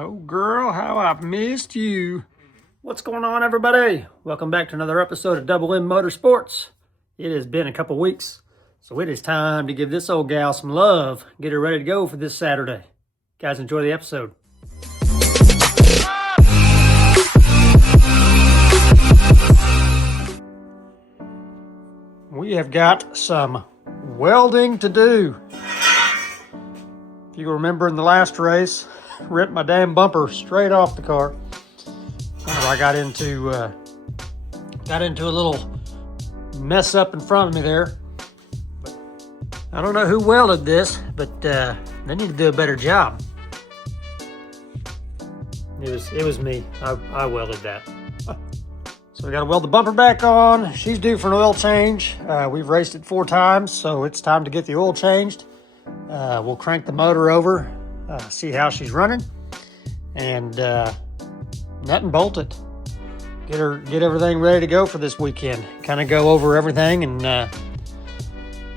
Oh girl, how I've missed you. What's going on, everybody? Welcome back to another episode of Double M Motorsports. It has been a couple weeks, so it is time to give this old gal some love. Get her ready to go for this Saturday. Guys, enjoy the episode. We have got some welding to do. If you remember in the last race, ripped my damn bumper straight off the car. I got into a little mess up in front of me there. But I don't know who welded this, but they need to do a better job. It was me. I welded that. So we got to weld the bumper back on. She's due for an oil change. We've raced it 4 times, so it's time to get the oil changed. We'll crank the motor over, see how she's running, and nut and bolt it. Get everything ready to go for this weekend. Kind of go over everything and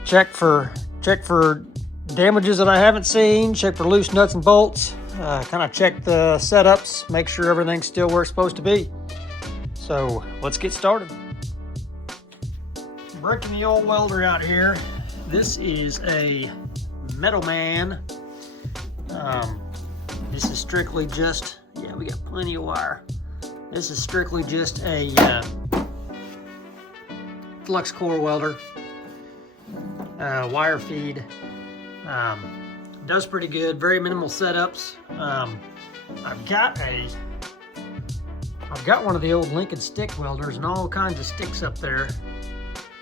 check for damages that I haven't seen. Check for loose nuts and bolts. Kind of check the setups. Make sure everything's still where it's supposed to be. So let's get started. Breaking the old welder out here. This is a Metal Man. This is strictly just, we got plenty of wire. This is strictly just a flux core welder. Wire feed. Does pretty good, very minimal setups. I've got one of the old Lincoln stick welders and all kinds of sticks up there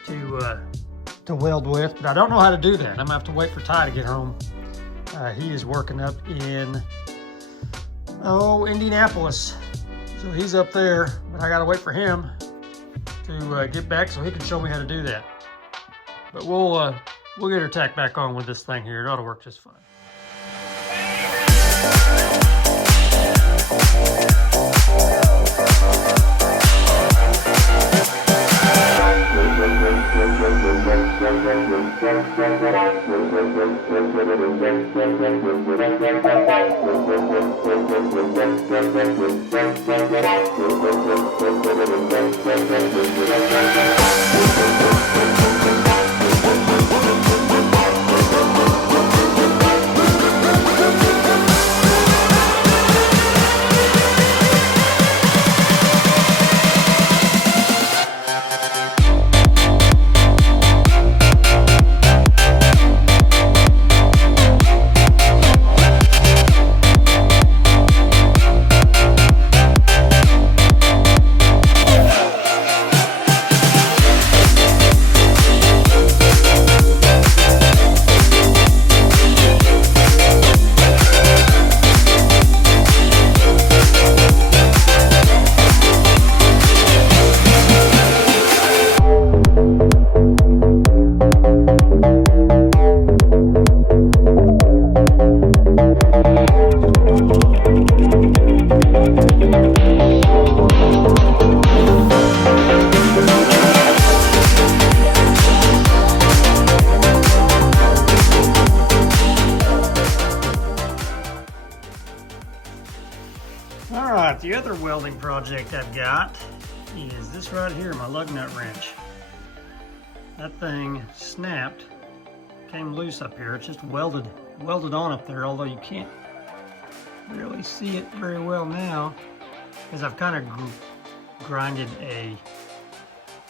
to weld with, but I don't know how to do that. I'm gonna have to wait for Ty to get home. He is working up in Indianapolis, so he's up there, but I gotta wait for him to get back so he can show me how to do that. But we'll get her tacked back on with this thing here. It ought to work just fine. Alright, the other welding project I've got is this right here, my lug nut wrench. That thing snapped, came loose up here. It's just welded on up there, although you can't really see it very well now because I've kind of grinded a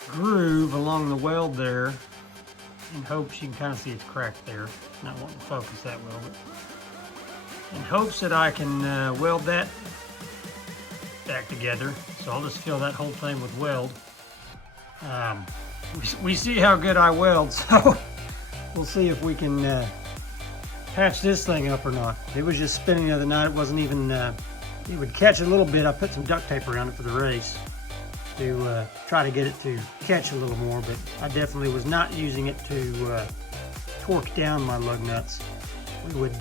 groove along the weld there in hopes you can kind of see it's cracked there. Not wanting to focus that well, but in hopes that I can weld that back together. So I'll just fill that whole thing with weld. We see how good I weld, so we'll see if we can patch this thing up or not. It was just spinning the other night. It wasn't even, it would catch a little bit. I put some duct tape around it for the race to try to get it to catch a little more, but I definitely was not using it to torque down my lug nuts. We would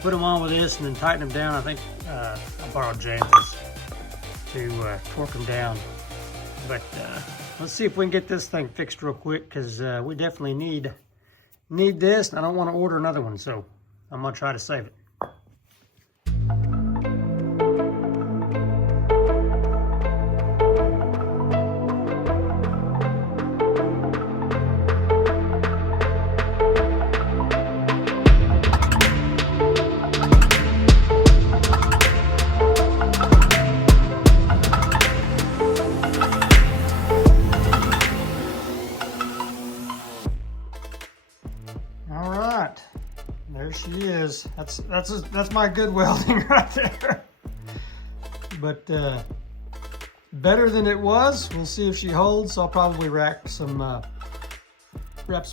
put them on with this and then tighten them down. I think I borrowed James's to torque them down. But let's see if we can get this thing fixed real quick, because we definitely need this, and I don't want to order another one, so I'm gonna try to save it. she is. That's my good welding right there. But better than it was. We'll see if she holds. I'll probably wrap some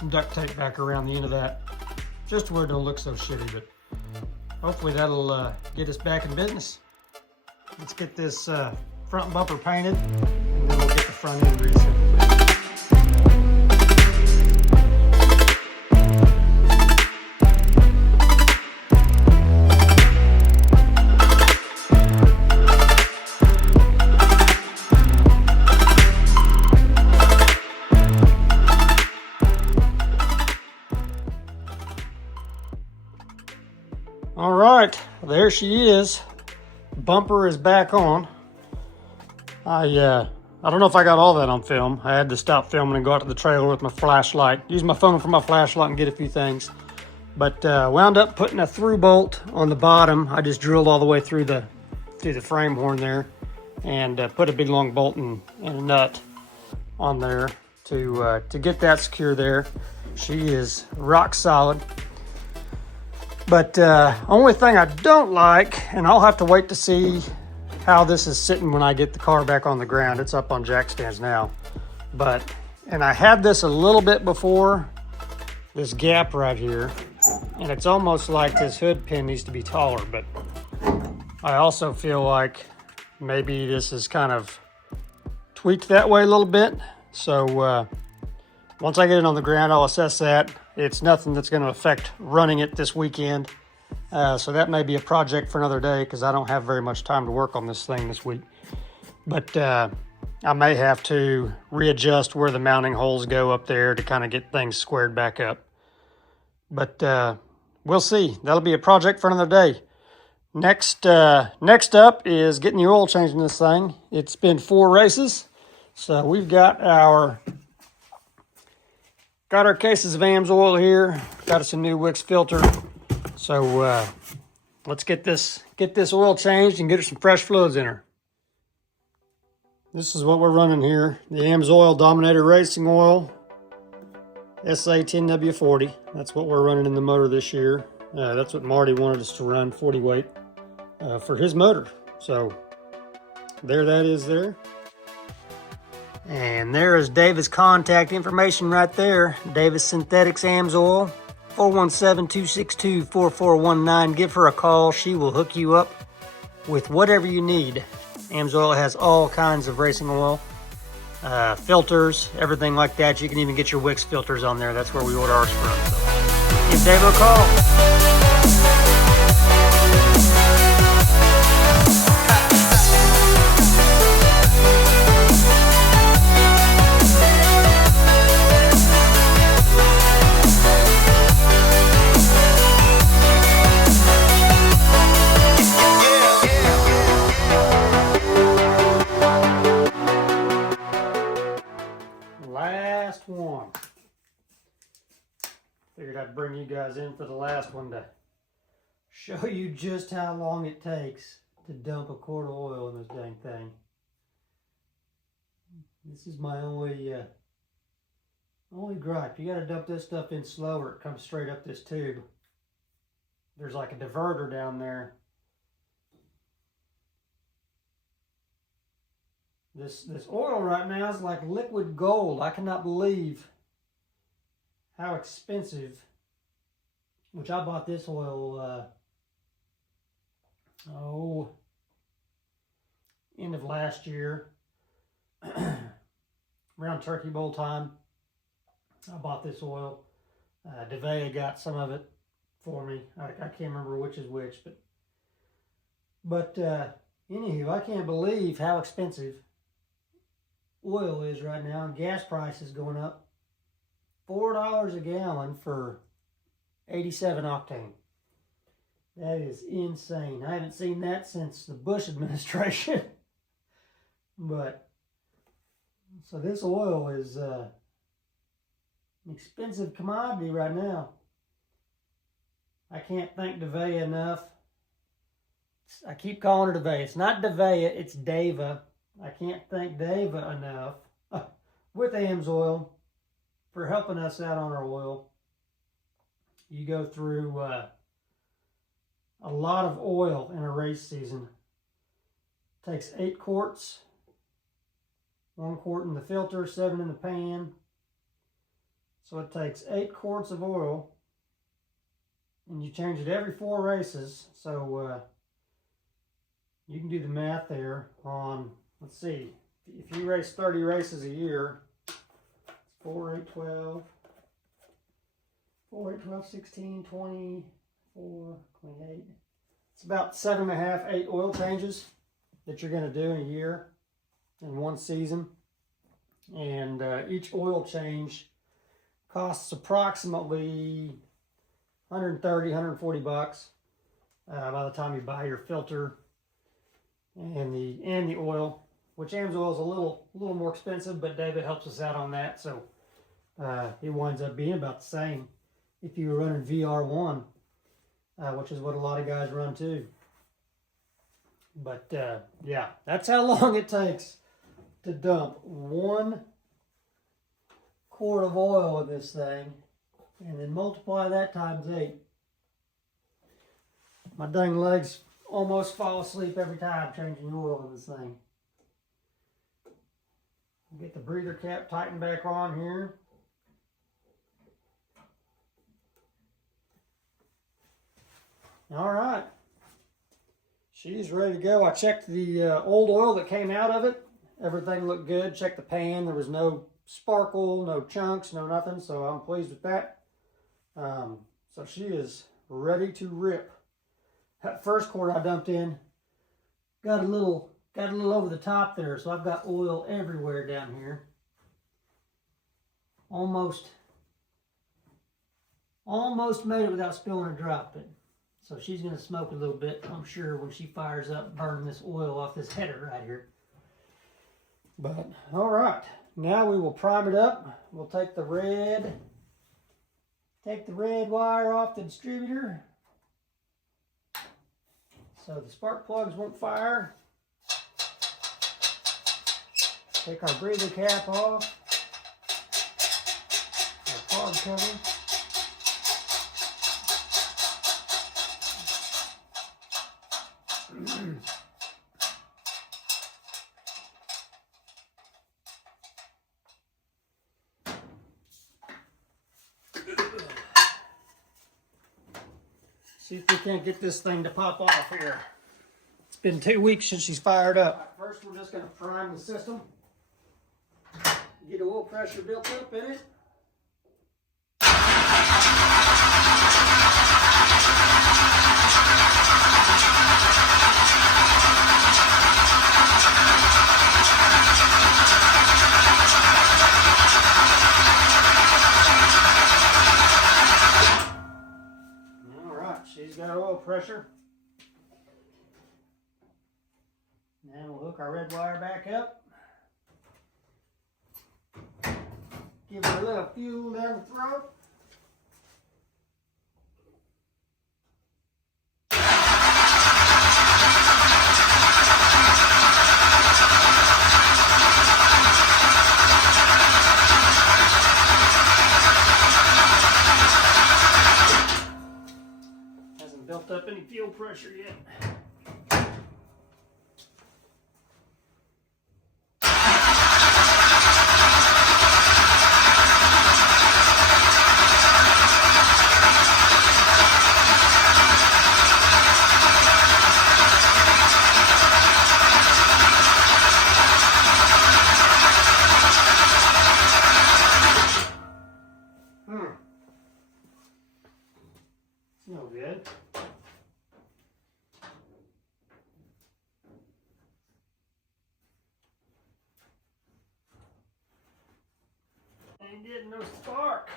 duct tape back around the end of that, just to where it don't look so shitty. But hopefully that'll get us back in business. Let's get this front bumper painted, and then we'll get the front end reset. All right, there she is. Bumper is back on. I don't know if I got all that on film. I had to stop filming and go out to the trailer with my flashlight. Use my phone for my flashlight and get a few things. But wound up putting a through bolt on the bottom. I just drilled all the way through the frame horn there, and put a big long bolt and a nut on there to get that secure there. She is rock solid. But only thing I don't like, and I'll have to wait to see how this is sitting when I get the car back on the ground. It's up on jack stands now. And I had this a little bit before, this gap right here, and it's almost like this hood pin needs to be taller. But I also feel like maybe this is kind of tweaked that way a little bit. So once I get it on the ground, I'll assess that. It's nothing that's going to affect running it this weekend. So that may be a project for another day, because I don't have very much time to work on this thing this week. But I may have to readjust where the mounting holes go up there to kind of get things squared back up. But we'll see. That'll be a project for another day. Next up is getting the oil changed in this thing. It's been 4 races. So we've got our cases of AMSOIL here. Got us a new Wix filter. So let's get this oil changed and get her some fresh fluids in her. This is what we're running here. The AMSOIL Dominator Racing Oil SA10W40. That's what we're running in the motor this year. That's what Marty wanted us to run, 40 weight, for his motor. So there that is there. And there is Davis' contact information right there. Davis Synthetics AMSOIL, 417-262-4419. Give her a call. She will hook you up with whatever you need. AMSOIL has all kinds of racing oil, filters, everything like that. You can even get your Wix filters on there. That's where we order ours from. So give Dave a call. Last one. Figured I'd bring you guys in for the last one to show you just how long it takes to dump a quart of oil in this dang thing. This is my only gripe. You gotta dump this stuff in slow or it comes straight up this tube. There's like a diverter down there. This oil right now is like liquid gold. I cannot believe how expensive, which I bought this oil, end of last year, around Turkey Bowl time. I bought this oil. DeVea got some of it for me. I can't remember which is which, but anywho, I can't believe how expensive oil is right now, and gas prices going up. $4 a gallon for 87 octane. That is insane. I haven't seen that since the Bush administration. But so this oil is an expensive commodity right now. I can't thank DeVea enough. I keep calling her DeVea. It's not DeVea, it's Deva. I can't thank Deva enough with AMSOIL for helping us out on our oil. You go through a lot of oil in a race season. Takes 8 quarts, 1 quart in the filter, 7 in the pan. So it takes 8 quarts of oil, and you change it every 4 races. So you can do the math there on, let's see, if you race 30 races a year, it's 4, 8, 12, 4, 8, 12, 16, 24, 28. It's about 7.5, 8 oil changes that you're going to do in a year, in one season. And each oil change costs approximately 130, 140 bucks by the time you buy your filter and the oil, which AMSOIL is a little more expensive, but David helps us out on that, so it winds up being about the same if you were running VR1, which is what a lot of guys run too. But yeah, that's how long it takes to dump 1 quart of oil in this thing, and then multiply that times 8. My dang legs almost fall asleep every time changing oil in this thing. Get the breather cap tightened back on here. All right. She's ready to go. I checked the old oil that came out of it. Everything looked good. Checked the pan. There was no sparkle, no chunks, no nothing. So I'm pleased with that. So she is ready to rip. That first quart I dumped in got a little over the top there. So I've got oil everywhere down here. Almost made it without spilling a drop. But so she's going to smoke a little bit, I'm sure, when she fires up, burning this oil off this header right here. But, all right. Now we will prime it up. We'll take the red wire off the distributor so the spark plugs won't fire. Take our breather cap off, our carb cover. See if we can't get this thing to pop off here. It's been 2 weeks since she's fired up. Right, first, we're just going to prime the system. Get oil pressure built up in it. She's got oil pressure. Now we'll hook our red wire back up. Give her a little fuel down the throat. Built up any fuel pressure yet. It's no good. Ain't getting no spark.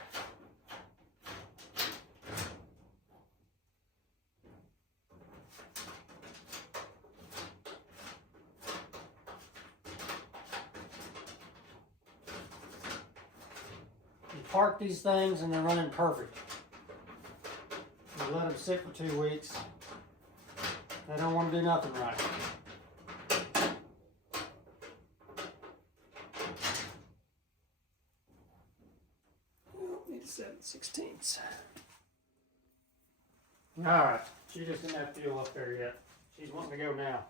You park these things and they're running perfect. You let them sit for 2 weeks. They don't want to do nothing right. Need 7/16. All right, she just didn't have fuel up there yet. She's wanting to go now.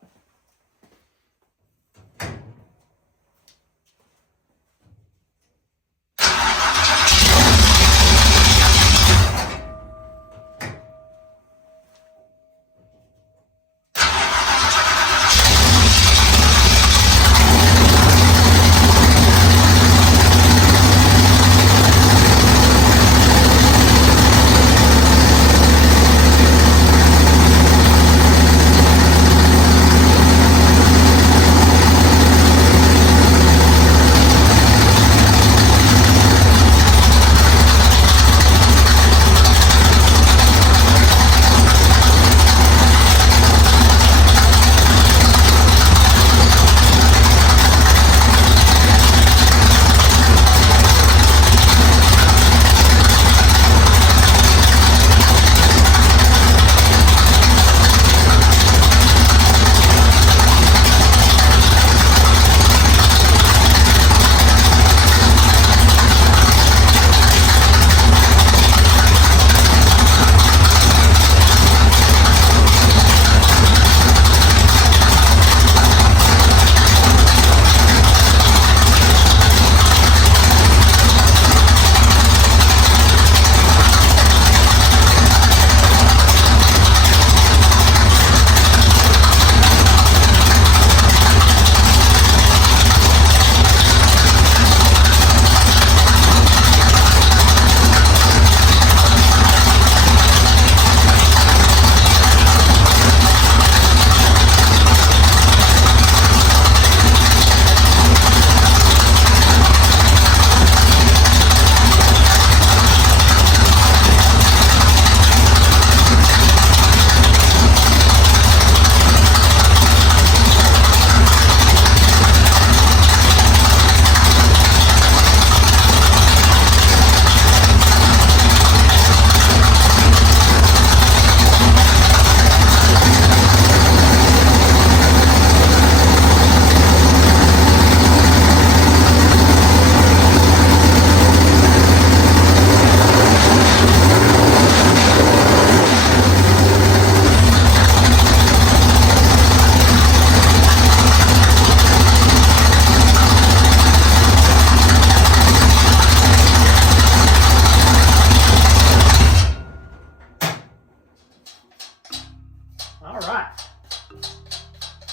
All right,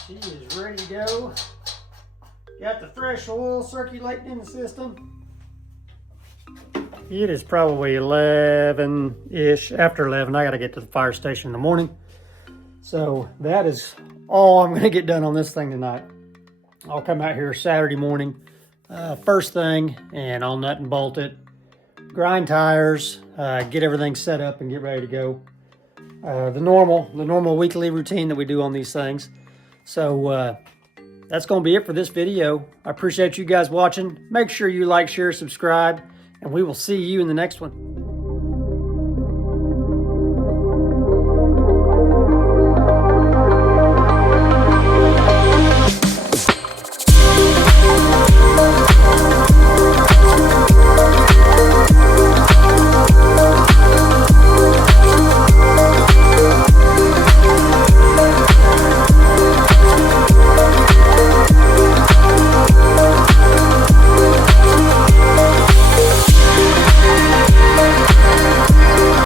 she is ready to go. Got the fresh oil circulating in the system. It is probably 11-ish, after 11. I got to get to the fire station in the morning. So that is all I'm going to get done on this thing tonight. I'll come out here Saturday morning, first thing, and I'll nut and bolt it, grind tires, get everything set up and get ready to go. The normal weekly routine that we do on these things. So that's going to be it for this video. I appreciate you guys watching. Make sure you like, share, subscribe, and we will see you in the next one.